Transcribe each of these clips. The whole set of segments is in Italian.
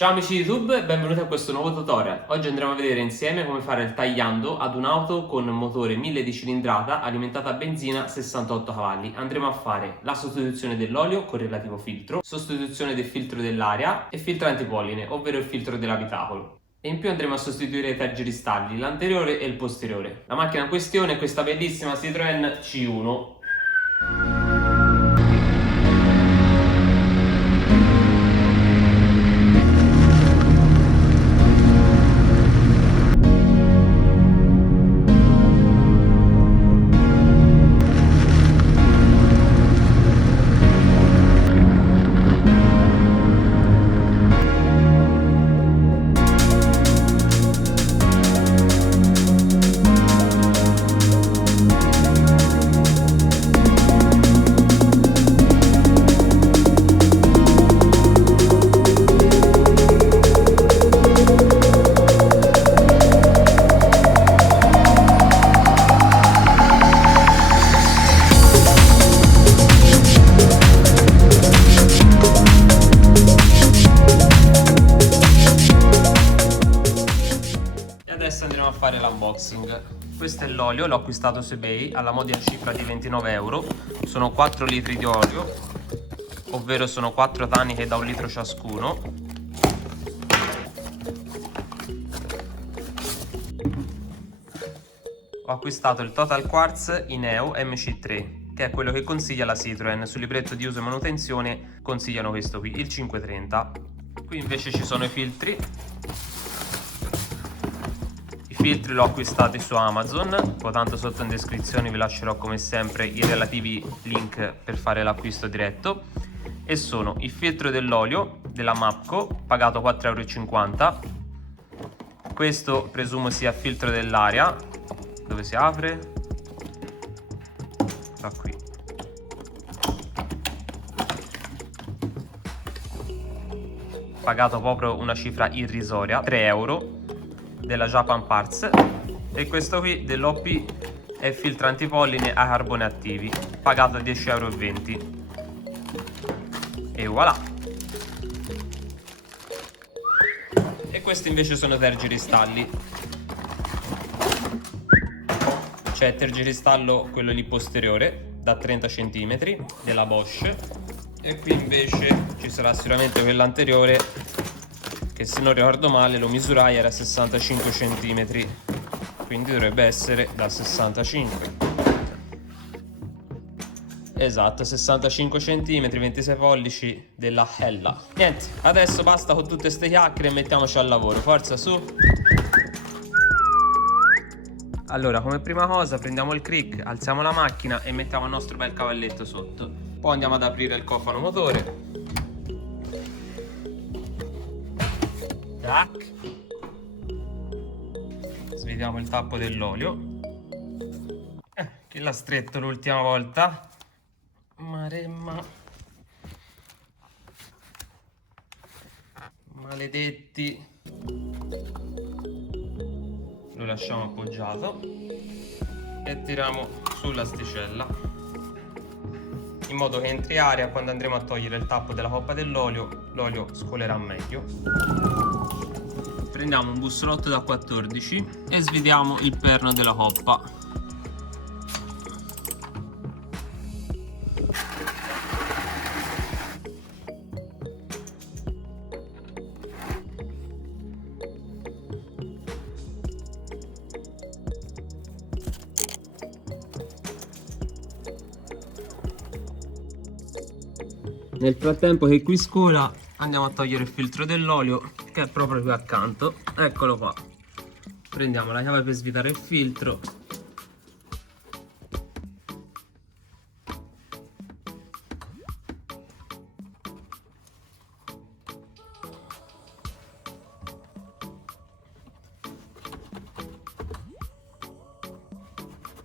Ciao amici di YouTube, benvenuti a questo nuovo tutorial. Oggi andremo a vedere insieme come fare il tagliando ad un'auto con motore 1000 di cilindrata alimentata a benzina 68 cavalli. Andremo a fare la sostituzione dell'olio con relativo filtro, sostituzione del filtro dell'aria e filtro antipolline, ovvero il filtro dell'abitacolo. E in più andremo a sostituire i tergiristalli, l'anteriore e il posteriore. La macchina in questione è questa bellissima Citroën C1. Adesso andremo a fare l'unboxing. Questo è l'olio, l'ho acquistato su eBay alla modica cifra di 29 euro. Sono 4 litri di olio, ovvero sono 4 taniche da 1 litro ciascuno. Ho acquistato il Total Quartz Ineo MC3, che è quello che consiglia la Citroën. Sul libretto di uso e manutenzione consigliano questo qui, il 530. Qui invece ci sono i filtri. I filtri l'ho acquistati su Amazon, poi tanto sotto in descrizione vi lascerò come sempre i relativi link per fare l'acquisto diretto. E sono il filtro dell'olio della Mapco, pagato 4,50 euro. Questo presumo sia filtro dell'aria. Dove si apre? Da qui. Pagato proprio una cifra irrisoria, 3 euro, della Japan Parts. E questo qui dell'OP è il filtro antipolline a carboni attivi, pagato a 10,20 euro. E voilà. E questi invece sono tergiristalli. C'è il tergiristallo, quello lì posteriore, da 30 cm, della Bosch. E qui invece ci sarà sicuramente quello anteriore, che se non ricordo male lo misurai era 65 cm, quindi dovrebbe essere da 65. Esatto, 65 cm, 26 pollici della Hella. Niente, adesso basta con tutte ste chiacchiere e mettiamoci al lavoro, forza su! Allora, come prima cosa prendiamo il crick, alziamo la macchina e mettiamo il nostro bel cavalletto sotto. Poi andiamo ad aprire il cofano motore. Tac. Svediamo il tappo dell'olio. Che l'ha stretto l'ultima volta. Maremma. Maledetti. Lo lasciamo appoggiato e tiriamo sull'asticella in modo che entri aria. Quando andremo a togliere il tappo della coppa dell'olio, l'olio scolerà meglio. Prendiamo un bussolotto da 14 e svediamo il perno della coppa. Nel frattempo che qui scola andiamo a togliere il filtro dell'olio, che è proprio qui accanto. Eccolo qua. Prendiamo la chiave per svitare il filtro.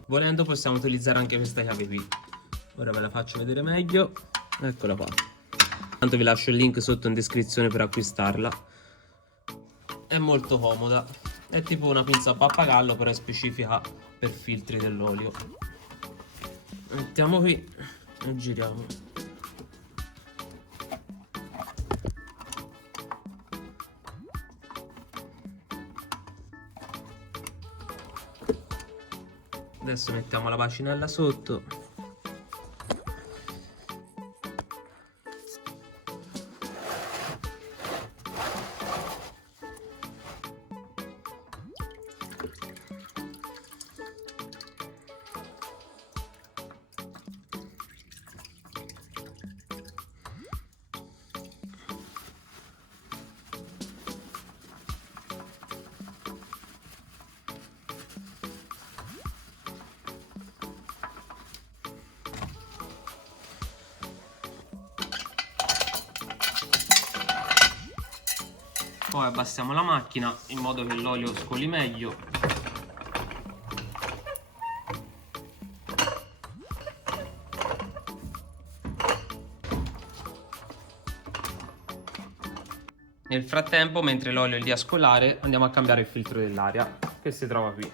Volendo possiamo utilizzare anche questa chiave qui. Ora ve la faccio vedere meglio. Eccola qua. Tanto vi lascio il link sotto in descrizione per acquistarla. È molto comoda. È tipo una pinza a pappagallo, però è specifica per filtri dell'olio. Mettiamo qui e giriamo. Adesso mettiamo la bacinella sotto. Poi abbassiamo la macchina in modo che l'olio scoli meglio. Nel frattempo, mentre l'olio è lì a scolare, andiamo a cambiare il filtro dell'aria che si trova qui.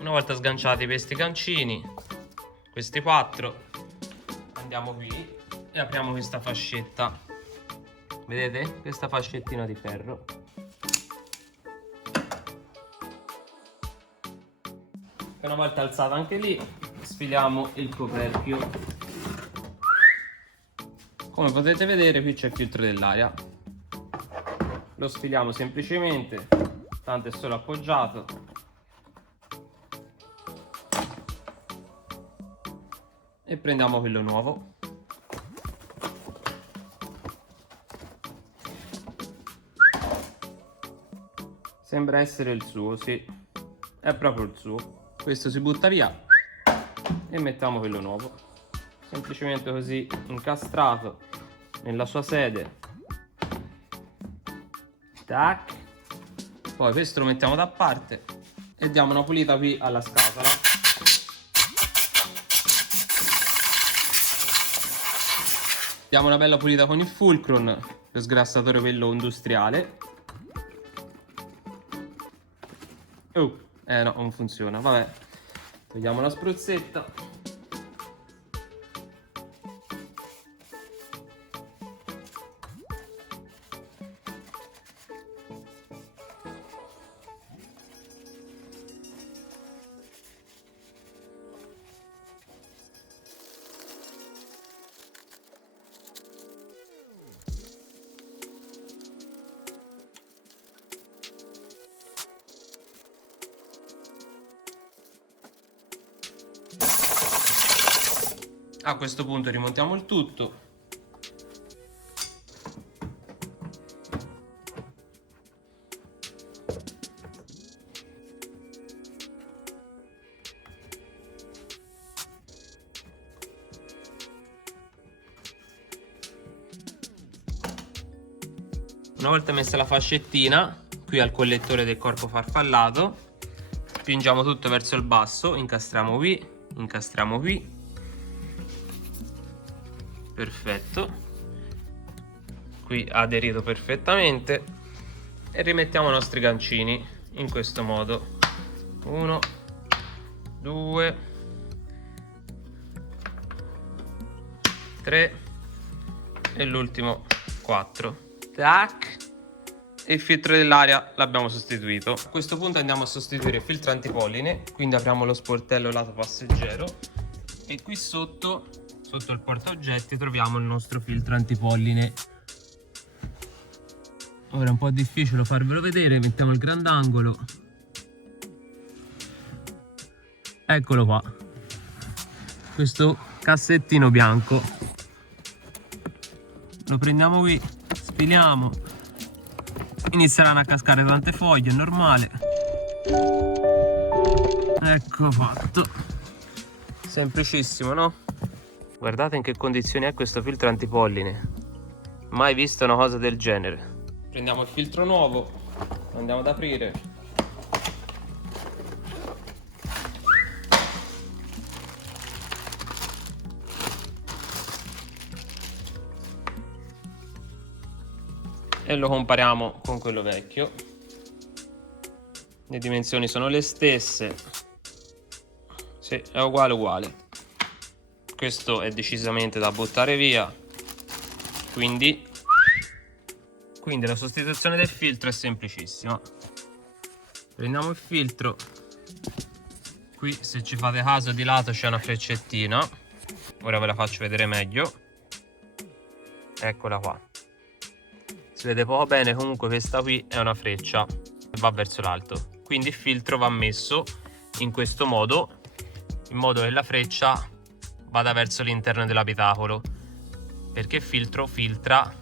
Una volta sganciati questi gancini, questi 4, andiamo qui e apriamo questa fascetta. Vedete? Questa fascettina di ferro. E una volta alzata anche lì, sfiliamo il coperchio. Come potete vedere, qui c'è il filtro dell'aria. Lo sfiliamo semplicemente, tanto è solo appoggiato. E prendiamo quello nuovo. Sembra essere il suo, sì, è proprio il suo. Questo si butta via e mettiamo quello nuovo. Semplicemente così, incastrato nella sua sede. Tac. Poi questo lo mettiamo da parte e diamo una pulita qui alla scatola. Diamo una bella pulita con il fulcrum, lo sgrassatore quello industriale. No, non funziona, vabbè. Togliamo la spruzzetta. A questo punto rimontiamo il tutto. Una volta messa la fascettina, qui al collettore del corpo farfallato, spingiamo tutto verso il basso, incastriamo qui. Perfetto, qui ha aderito perfettamente e rimettiamo i nostri gancini in questo modo. 1, 2, 3 e l'ultimo 4. Tac. E il filtro dell'aria l'abbiamo sostituito. A questo punto andiamo a sostituire il filtro antipolline, quindi apriamo lo sportello lato passeggero e qui sotto il portaoggetti troviamo il nostro filtro antipolline. Ora è un po' difficile farvelo vedere, mettiamo il grandangolo. Eccolo qua, questo cassettino bianco. Lo prendiamo qui, spiliamo, inizieranno a cascare tante foglie, è normale. Ecco fatto, semplicissimo, no? Guardate in che condizioni è questo filtro antipolline. Mai visto una cosa del genere. Prendiamo il filtro nuovo, lo andiamo ad aprire. E lo compariamo con quello vecchio. Le dimensioni sono le stesse. Sì, è uguale. questo è decisamente da buttare via, quindi la sostituzione del filtro è semplicissima. Prendiamo il filtro, qui se ci fate caso di lato c'è una freccettina, ora ve la faccio vedere meglio, eccola qua, si vede poco bene, comunque questa qui è una freccia che va verso l'alto, quindi il filtro va messo in questo modo, in modo che la freccia vada verso l'interno dell'abitacolo, perché il filtro filtra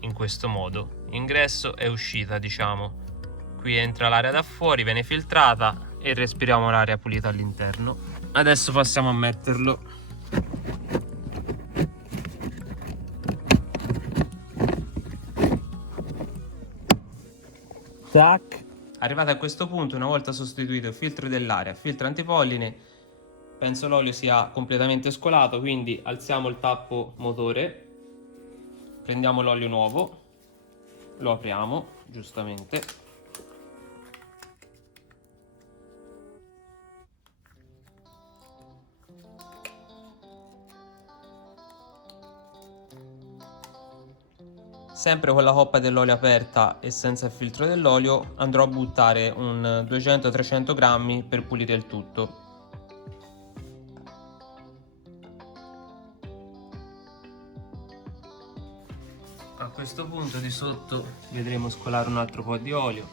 in questo modo, ingresso e uscita, diciamo. Qui entra l'aria da fuori, viene filtrata e respiriamo l'aria pulita all'interno. Adesso passiamo a metterlo. Tac. Arrivati a questo punto, una volta sostituito il filtro dell'aria, filtro antipolline, penso l'olio sia completamente scolato, quindi alziamo il tappo motore, prendiamo l'olio nuovo, lo apriamo giustamente. Sempre con la coppa dell'olio aperta e senza il filtro dell'olio andrò a buttare un 200-300 grammi per pulire il tutto. A questo punto di sotto vedremo scolare un altro po' di olio.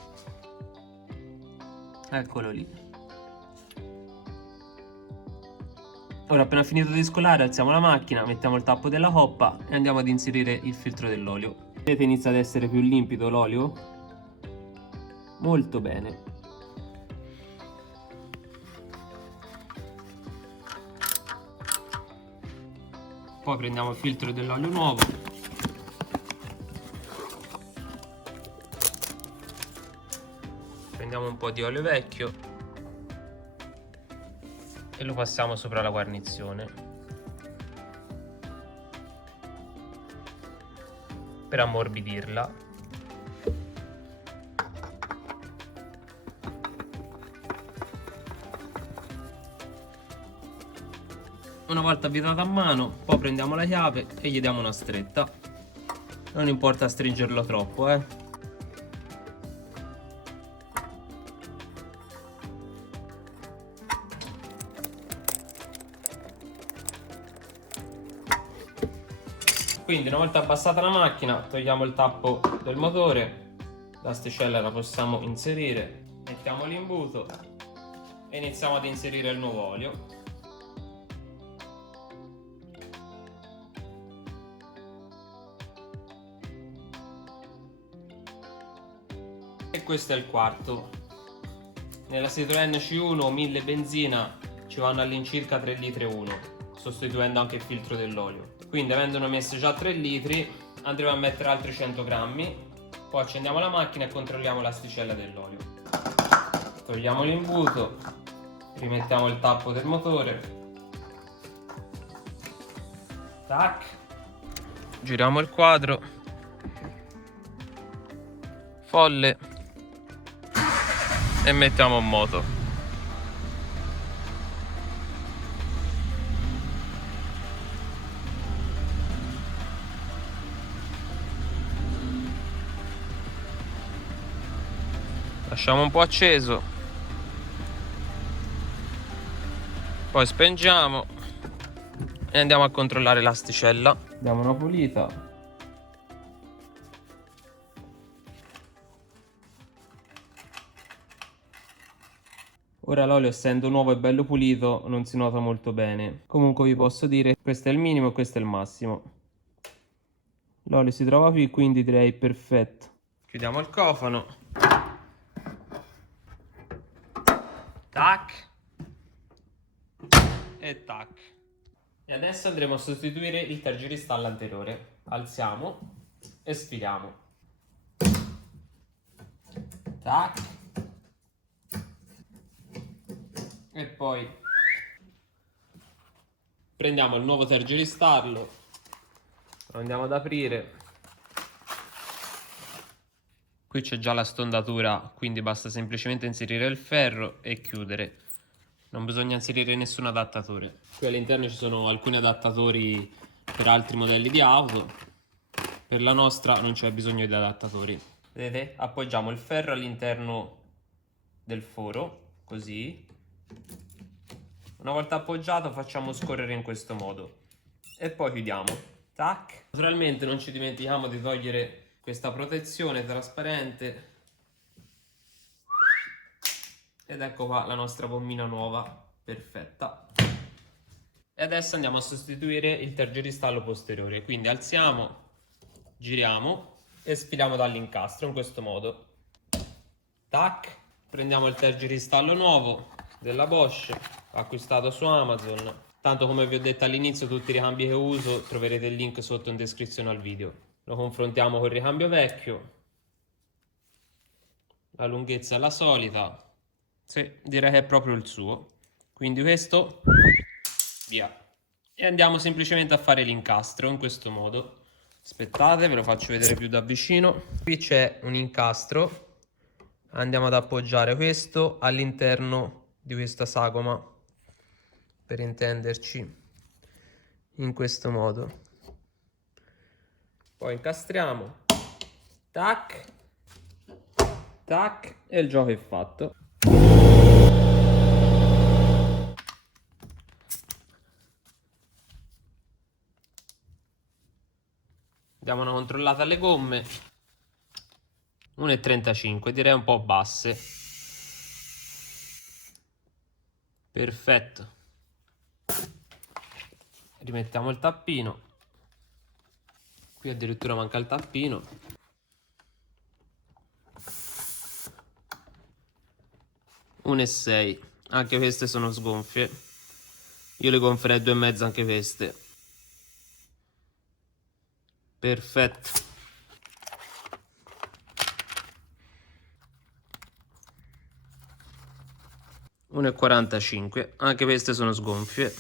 Eccolo lì. Ora appena finito di scolare alziamo la macchina, mettiamo il tappo della coppa e andiamo ad inserire il filtro dell'olio. Vedete, inizia ad essere più limpido l'olio? Molto bene. Poi prendiamo il filtro dell'olio nuovo. Prendiamo un po' di olio vecchio e lo passiamo sopra la guarnizione per ammorbidirla. Una volta avvitata a mano, poi prendiamo la chiave e gli diamo una stretta. Non importa stringerlo troppo, Quindi una volta abbassata la macchina togliamo il tappo del motore, l'asticella la possiamo inserire, mettiamo l'imbuto e iniziamo ad inserire il nuovo olio. E questo è il quarto. Nella Citroen C1 1000 benzina ci vanno all'incirca 3 litri 1, sostituendo anche il filtro dell'olio. Quindi avendone messo già 3 litri andremo a mettere altri 100 grammi, poi accendiamo la macchina e controlliamo l'asticella dell'olio. Togliamo l'imbuto, rimettiamo il tappo del motore, tac, giriamo il quadro, folle e mettiamo in moto. Lasciamo un po' acceso, poi spengiamo e andiamo a controllare l'asticella. Diamo una pulita. Ora l'olio, essendo nuovo e bello pulito, non si nota molto bene. Comunque vi posso dire che questo è il minimo e questo è il massimo. L'olio si trova qui, quindi direi perfetto. Chiudiamo il cofano. Tac e tac. E adesso andremo a sostituire il tergicristallo anteriore. Alziamo e sfiliamo. Tac. E poi prendiamo il nuovo tergicristallo, lo andiamo ad aprire. Qui c'è già la stondatura, quindi basta semplicemente inserire il ferro e chiudere. non bisogna inserire nessun adattatore. Qui all'interno ci sono alcuni adattatori per altri modelli di auto, per la nostra non c'è bisogno di adattatori. Vedete? Appoggiamo il ferro all'interno del foro, così. Una volta appoggiato facciamo scorrere in questo modo e poi chiudiamo. Tac. Naturalmente non ci dimentichiamo di togliere questa protezione trasparente. Ed ecco qua la nostra gommina nuova, perfetta. E adesso andiamo a sostituire il tergicristallo posteriore. Quindi alziamo, giriamo e sfiliamo dall'incastro in questo modo. Tac. Prendiamo il tergicristallo nuovo della Bosch, acquistato su Amazon. Tanto, come vi ho detto all'inizio, tutti i ricambi che uso troverete il link sotto in descrizione al video. Lo confrontiamo col ricambio vecchio. La lunghezza è la solita. Sì, direi che è proprio il suo. Quindi questo, via. E andiamo semplicemente a fare l'incastro in questo modo. Aspettate, ve lo faccio vedere più da vicino. Qui c'è un incastro. Andiamo ad appoggiare questo all'interno di questa sagoma, per intenderci, in questo modo. Poi incastriamo, tac, tac, e il gioco è fatto. Diamo una controllata alle gomme. 1,35, direi un po' basse. Perfetto. Rimettiamo il tappino. Qui addirittura manca il tappino. Uno e 6. Anche queste sono sgonfie. Io le gonfierei 2,5 anche queste. Perfetto. e 1,45. Anche queste sono sgonfie.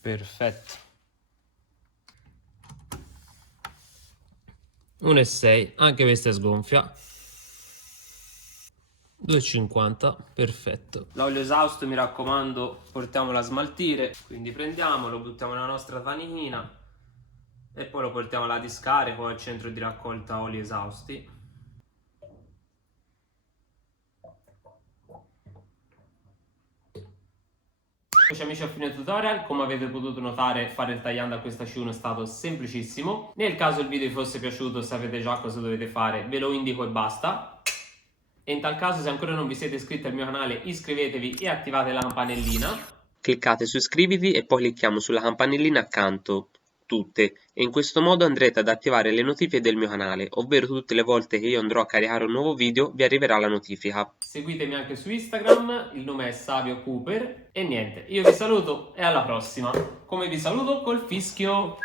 Perfetto. 1,6. Anche questa è sgonfia. 2,50. Perfetto. L'olio esausto, mi raccomando, portiamolo a smaltire. Quindi prendiamo, lo buttiamo nella nostra tanichina e poi lo portiamo alla discarica o al centro di raccolta oli esausti. Eccoci amici, a fine tutorial. Come avete potuto notare, fare il tagliando a questa C1 è stato semplicissimo. Nel caso il video vi fosse piaciuto, sapete già cosa dovete fare, ve lo indico e basta. E in tal caso, se ancora non vi siete iscritti al mio canale, iscrivetevi e attivate la campanellina. Cliccate su iscriviti e poi clicchiamo sulla campanellina accanto, tutte, e in questo modo andrete ad attivare le notifiche del mio canale, ovvero tutte le volte che io andrò a caricare un nuovo video vi arriverà la notifica. Seguitemi anche su Instagram, il nome è Savio Cooper e niente, io vi saluto e alla prossima. Come vi saluto? Col fischio!